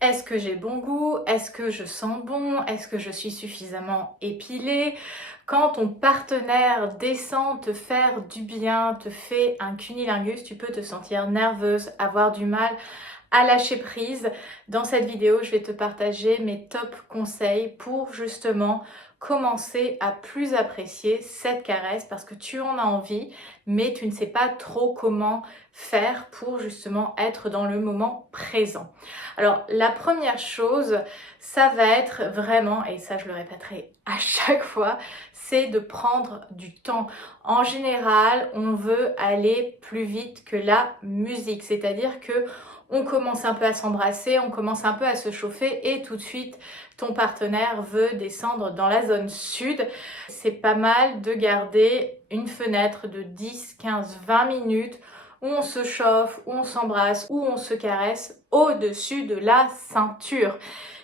Est-ce que j'ai bon goût? Est-ce que je sens bon? Est-ce que je suis suffisamment épilée? Quand ton partenaire descend te faire du bien, te fait un cunnilingus, tu peux te sentir nerveuse, avoir du mal à lâcher prise. Dans cette vidéo, je vais te partager mes top conseils pour justement commencer à plus apprécier cette caresse parce que tu en as envie, mais tu ne sais pas trop comment faire pour justement être dans le moment présent. Alors, la première chose, ça va être vraiment, et ça je le répéterai à chaque fois, c'est de prendre du temps. En général, on veut aller plus vite que la musique, c'est-à-dire que on commence un peu à s'embrasser, on commence un peu à se chauffer et tout de suite ton partenaire veut descendre dans la zone sud. C'est pas mal de garder une fenêtre de 10, 15, 20 minutes où on se chauffe, où on s'embrasse, où on se caresse au-dessus de la ceinture,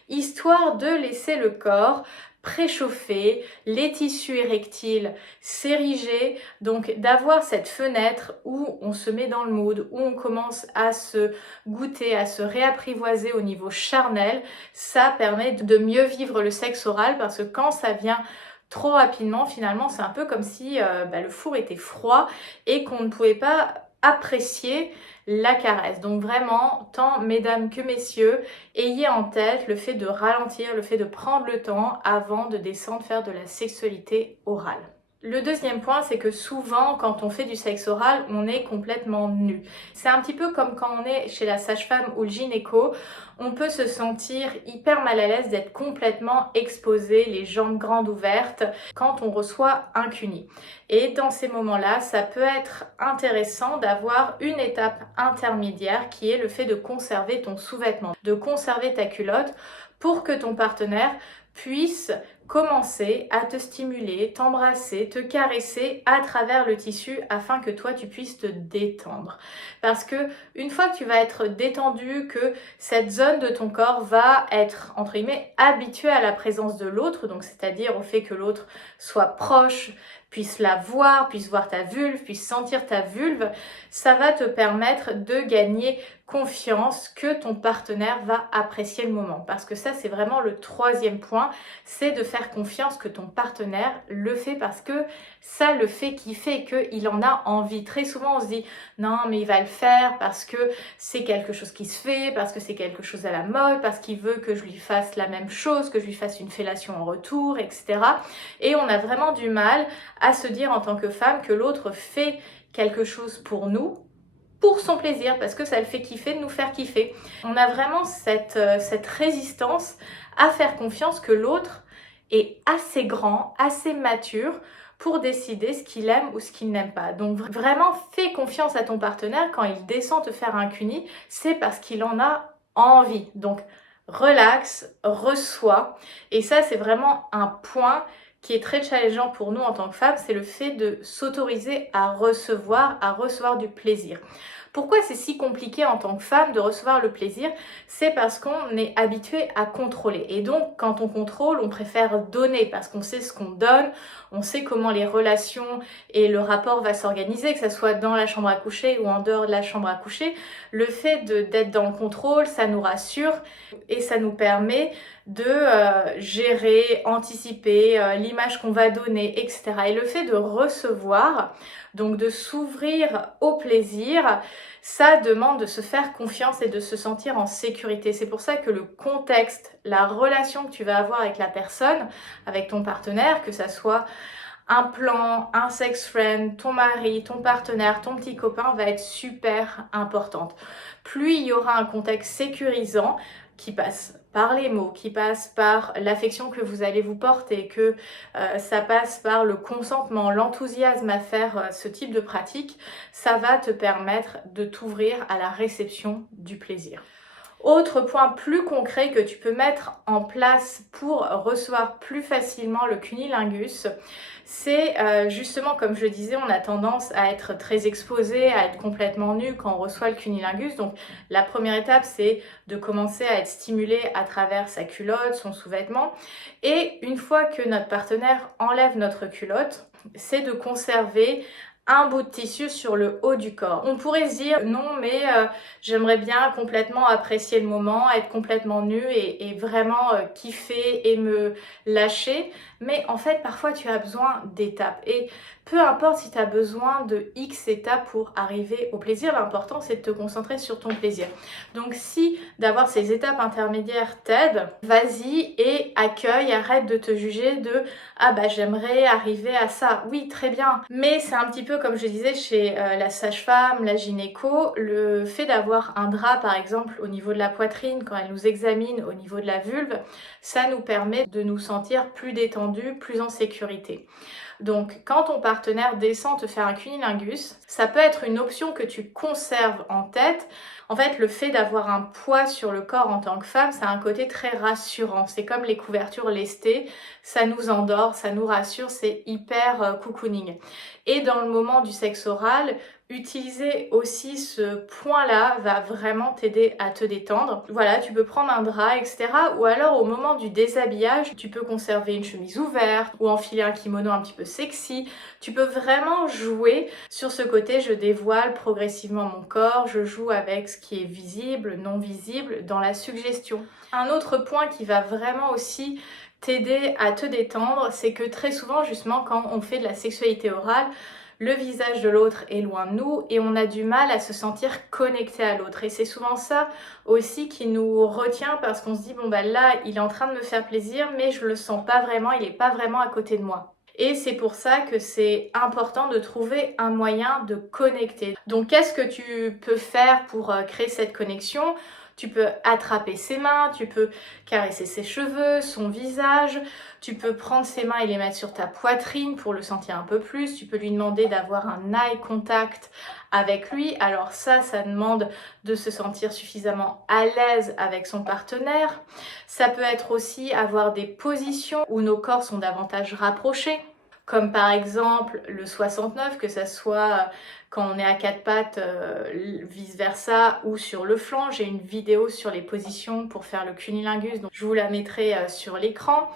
histoire de laisser le corps préchauffer, les tissus érectiles s'ériger, donc d'avoir cette fenêtre où on se met dans le mood, où on commence à se goûter, à se réapprivoiser au niveau charnel. Ça permet de mieux vivre le sexe oral parce que quand ça vient trop rapidement, finalement, c'est un peu comme si le four était froid et qu'on ne pouvait pas apprécier la caresse. Donc vraiment, tant mesdames que messieurs, ayez en tête le fait de ralentir, le fait de prendre le temps avant de descendre faire de la sexualité orale. Le deuxième point, c'est que souvent, quand on fait du sexe oral, on est complètement nu. C'est un petit peu comme quand on est chez la sage-femme ou le gynéco, on peut se sentir hyper mal à l'aise d'être complètement exposé, les jambes grandes ouvertes, quand on reçoit un cuni. Et dans ces moments-là, ça peut être intéressant d'avoir une étape intermédiaire qui est le fait de conserver ton sous-vêtement, de conserver ta culotte pour que ton partenaire puisse commencer à te stimuler, t'embrasser, te caresser à travers le tissu afin que toi tu puisses te détendre. Parce que une fois que tu vas être détendu, que cette zone de ton corps va être entre guillemets habituée à la présence de l'autre, donc c'est-à-dire au fait que l'autre soit proche, puisse la voir, puisse voir ta vulve, puisse sentir ta vulve, ça va te permettre de gagner confiance, que ton partenaire va apprécier le moment. Parce que ça, c'est vraiment le troisième point, c'est de faire confiance que ton partenaire le fait parce que ça le fait kiffer, qu'il en a envie. Très souvent, on se dit non, mais il va le faire parce que c'est quelque chose qui se fait, parce que c'est quelque chose à la mode, parce qu'il veut que je lui fasse la même chose, que je lui fasse une fellation en retour, etc. Et on a vraiment du mal à se dire en tant que femme que l'autre fait quelque chose pour nous, pour son plaisir, parce que ça le fait kiffer de nous faire kiffer. On a vraiment cette résistance à faire confiance que l'autre est assez grand, assez mature pour décider ce qu'il aime ou ce qu'il n'aime pas. Donc vraiment, fais confiance à ton partenaire quand il descend te faire un cuni, c'est parce qu'il en a envie. Donc relax, reçois. Et ça, c'est vraiment un point qui est très challengeant pour nous en tant que femmes, c'est le fait de s'autoriser à recevoir du plaisir. Pourquoi c'est si compliqué en tant que femme de recevoir le plaisir? C'est parce qu'on est habitué à contrôler. Et donc, quand on contrôle, on préfère donner parce qu'on sait ce qu'on donne, on sait comment les relations et le rapport va s'organiser, que ce soit dans la chambre à coucher ou en dehors de la chambre à coucher. Le fait d'être dans le contrôle, ça nous rassure et ça nous permet de gérer, anticiper l'image qu'on va donner, etc. Et le fait de recevoir, donc de s'ouvrir au plaisir, ça demande de se faire confiance et de se sentir en sécurité. C'est pour ça que le contexte, la relation que tu vas avoir avec la personne, avec ton partenaire, que ça soit un plan, un sex friend, ton mari, ton partenaire, ton petit copain, va être super importante. Plus il y aura un contexte sécurisant qui passe par les mots, qui passe par l'affection que vous allez vous porter, que ça passe par le consentement, l'enthousiasme à faire ce type de pratique, ça va te permettre de t'ouvrir à la réception du plaisir. Autre point plus concret que tu peux mettre en place pour recevoir plus facilement le cunnilingus, c'est justement, comme je le disais, on a tendance à être très exposé, à être complètement nu quand on reçoit le cunnilingus. Donc la première étape, c'est de commencer à être stimulé à travers sa culotte, son sous-vêtement. Et une fois que notre partenaire enlève notre culotte, c'est de conserver un bout de tissu sur le haut du corps. On pourrait se dire non mais j'aimerais bien complètement apprécier le moment, être complètement nue et vraiment kiffer et me lâcher, mais en fait parfois tu as besoin d'étapes et peu importe si tu as besoin de X étapes pour arriver au plaisir, l'important c'est de te concentrer sur ton plaisir. Donc si d'avoir ces étapes intermédiaires t'aide, vas-y et accueille, arrête de te juger de ah bah j'aimerais arriver à ça. Oui, très bien, mais c'est un petit peu comme je disais chez la sage-femme, la gynéco, le fait d'avoir un drap par exemple au niveau de la poitrine quand elle nous examine au niveau de la vulve, ça nous permet de nous sentir plus détendus, plus en sécurité. Donc quand ton partenaire descend te faire un cunilingus, ça peut être une option que tu conserves en tête. En fait, le fait d'avoir un poids sur le corps en tant que femme, ça a un côté très rassurant. C'est comme les couvertures lestées, ça nous endort, ça nous rassure, c'est hyper cocooning. Et dans le moment du sexe oral, utiliser aussi ce point-là va vraiment t'aider à te détendre. Voilà, tu peux prendre un drap, etc. Ou alors au moment du déshabillage, tu peux conserver une chemise ouverte ou enfiler un kimono un petit peu sexy. Tu peux vraiment jouer sur ce côté, je dévoile progressivement mon corps, je joue avec ce qui est visible, non visible dans la suggestion. Un autre point qui va vraiment aussi t'aider à te détendre, c'est que très souvent justement quand on fait de la sexualité orale, le visage de l'autre est loin de nous et on a du mal à se sentir connecté à l'autre. Et c'est souvent ça aussi qui nous retient parce qu'on se dit bon bah là il est en train de me faire plaisir mais je le sens pas vraiment, il est pas vraiment à côté de moi. Et c'est pour ça que c'est important de trouver un moyen de connecter. Donc qu'est-ce que tu peux faire pour créer cette connexion ? Tu peux attraper ses mains, tu peux caresser ses cheveux, son visage, tu peux prendre ses mains et les mettre sur ta poitrine pour le sentir un peu plus, tu peux lui demander d'avoir un eye contact avec lui. Alors ça demande de se sentir suffisamment à l'aise avec son partenaire. Ça peut être aussi avoir des positions où nos corps sont davantage rapprochés, comme par exemple le 69, que ça soit quand on est à quatre pattes, vice versa, ou sur le flanc. J'ai une vidéo sur les positions pour faire le cunilingus, donc je vous la mettrai sur l'écran.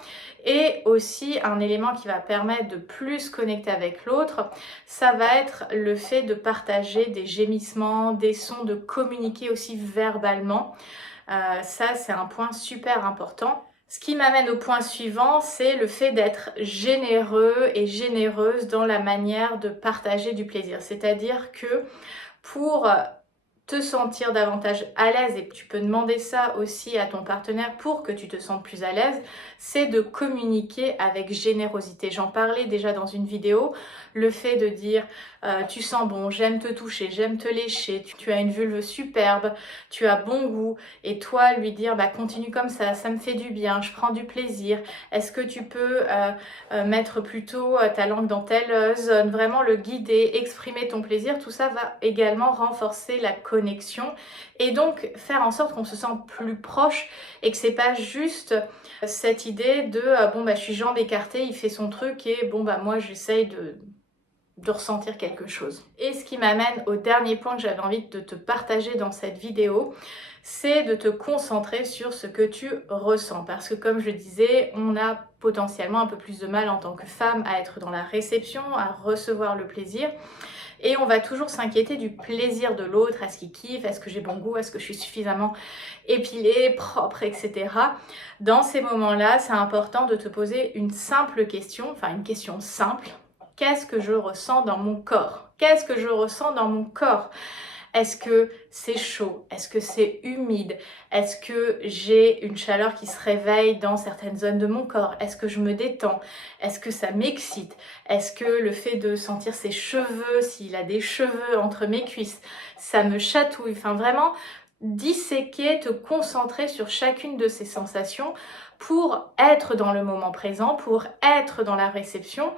Et aussi un élément qui va permettre de plus connecter avec l'autre, ça va être le fait de partager des gémissements, des sons, de communiquer aussi verbalement. Ça c'est un point super important. Ce qui m'amène au point suivant, c'est le fait d'être généreux et généreuse dans la manière de partager du plaisir. C'est-à-dire que pour te sentir davantage à l'aise, et tu peux demander ça aussi à ton partenaire pour que tu te sentes plus à l'aise, c'est de communiquer avec générosité. J'en parlais déjà dans une vidéo, le fait de dire tu sens bon, j'aime te toucher, j'aime te lécher, tu as une vulve superbe, tu as bon goût, et toi lui dire bah continue comme ça me fait du bien, je prends du plaisir, est-ce que tu peux mettre plutôt ta langue dans telle zone, vraiment le guider, exprimer ton plaisir, tout ça va également renforcer la connexion et donc faire en sorte qu'on se sente plus proche et que c'est pas juste cette idée de bon bah je suis jambes écartées, il fait son truc et bon bah moi j'essaye de ressentir quelque chose. Et ce qui m'amène au dernier point que j'avais envie de te partager dans cette vidéo, c'est de te concentrer sur ce que tu ressens. Parce que comme je le disais, on a potentiellement un peu plus de mal en tant que femme à être dans la réception, à recevoir le plaisir. Et on va toujours s'inquiéter du plaisir de l'autre, est-ce qu'il kiffe, est-ce que j'ai bon goût, est-ce que je suis suffisamment épilée, propre, etc. Dans ces moments-là, c'est important de te poser une simple question, enfin une question simple. Qu'est-ce que je ressens dans mon corps? Qu'est-ce que je ressens dans mon corps? Est-ce que c'est chaud? Est-ce que c'est humide? Est-ce que j'ai une chaleur qui se réveille dans certaines zones de mon corps? Est-ce que je me détends? Est-ce que ça m'excite? Est-ce que le fait de sentir ses cheveux, s'il a des cheveux entre mes cuisses, ça me chatouille? Enfin vraiment, disséquer, te concentrer sur chacune de ces sensations pour être dans le moment présent, pour être dans la réception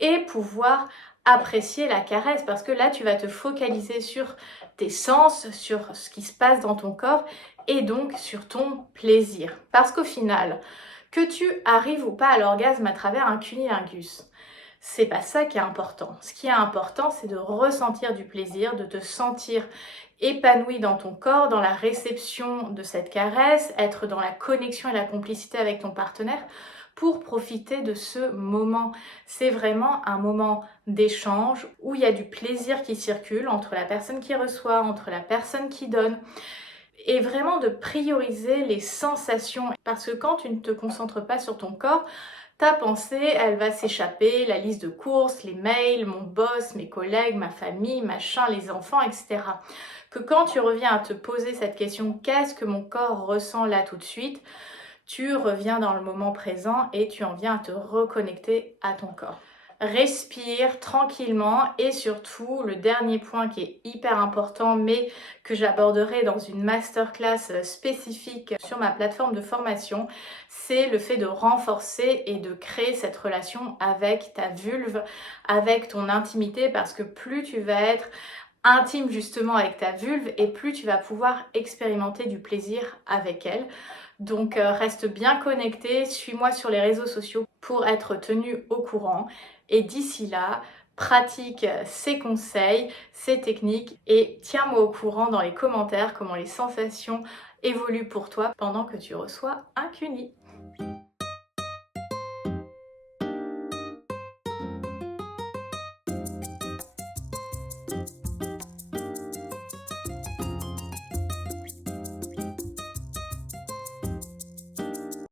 et pouvoir apprécier la caresse parce que là tu vas te focaliser sur tes sens, sur ce qui se passe dans ton corps et donc sur ton plaisir. Parce qu'au final, que tu arrives ou pas à l'orgasme à travers un cunilingus, c'est pas ça qui est important. Ce qui est important, c'est de ressentir du plaisir, de te sentir épanoui dans ton corps, dans la réception de cette caresse, être dans la connexion et la complicité avec ton partenaire pour profiter de ce moment. C'est vraiment un moment d'échange où il y a du plaisir qui circule entre la personne qui reçoit, entre la personne qui donne. Et vraiment de prioriser les sensations. Parce que quand tu ne te concentres pas sur ton corps, ta pensée, elle va s'échapper, la liste de courses, les mails, mon boss, mes collègues, ma famille, machin, les enfants, etc. Que quand tu reviens à te poser cette question, qu'est-ce que mon corps ressent là tout de suite, tu reviens dans le moment présent et tu en viens à te reconnecter à ton corps. Respire tranquillement et surtout, le dernier point qui est hyper important mais que j'aborderai dans une masterclass spécifique sur ma plateforme de formation, c'est le fait de renforcer et de créer cette relation avec ta vulve, avec ton intimité, parce que plus tu vas être intime justement avec ta vulve et plus tu vas pouvoir expérimenter du plaisir avec elle. Donc reste bien connecté, suis-moi sur les réseaux sociaux pour être tenu au courant. Et d'ici là, pratique ces conseils, ces techniques et tiens-moi au courant dans les commentaires comment les sensations évoluent pour toi pendant que tu reçois un cuni.